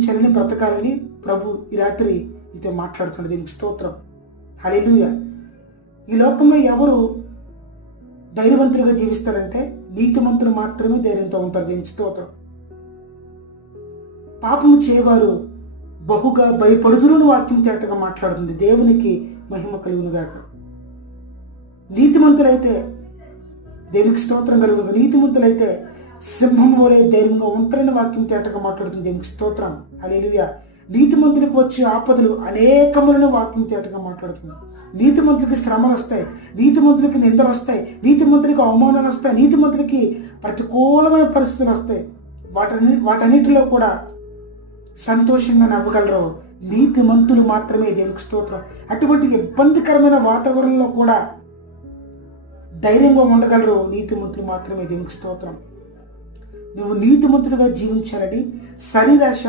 చలని బ్రతకాలని ప్రభు ఈ రాత్రి ఇదే మాట్లాడుతున్నాడు. దీనికి స్తోత్రం. హల్లెలూయా. ఈ లోకంలో ఎవరు ధైర్యవంతులుగా జీవిస్తారంటే నీతిమంతులు మాత్రమే ధైర్యంతో ఉంటారు. దీనికి స్తోత్రం. పాపము చేయవారు బహుగా భయపడుదురుని వాక్యం తేటగా మాట్లాడుతుంది. దేవునికి మహిమ కలుగునుగాక. నీతిమంతులైతే దేవునికి స్తోత్రం కలుగును. నీతిమంతులైతే సింహం వలె ధైర్యంగా ఉంటారని వాక్యం తేటగా మాట్లాడుతుంది. దేవునికి స్తోత్రం. హల్లెలూయా. నీతిమంతులకు వచ్చే ఆపదలు అనేకములను వాక్యం తేటగా మాట్లాడుతుంది. నీతిమంతులకి శ్రమలు వస్తాయి, నీతిమంతులకి నిందలు వస్తాయి, నీతిమంతులకి అవమానాలు వస్తాయి, నీతిమంతులకి ప్రతికూలమైన పరిస్థితులు వస్తాయి. వాటన్నిటిలో కూడా సంతోషంగా నవ్వగలరు నీతిమంతులు మాత్రమే. దేవునికి స్తోత్రం. అటువంటి ఇబ్బందికరమైన వాతావరణంలో కూడా ధైర్యంగా ఉండగలరు నీతిమంతులు మాత్రమే. దేవునికి స్తోత్రం. నువ్వు నీతిమంతులుగా జీవించాలని శరీరాశ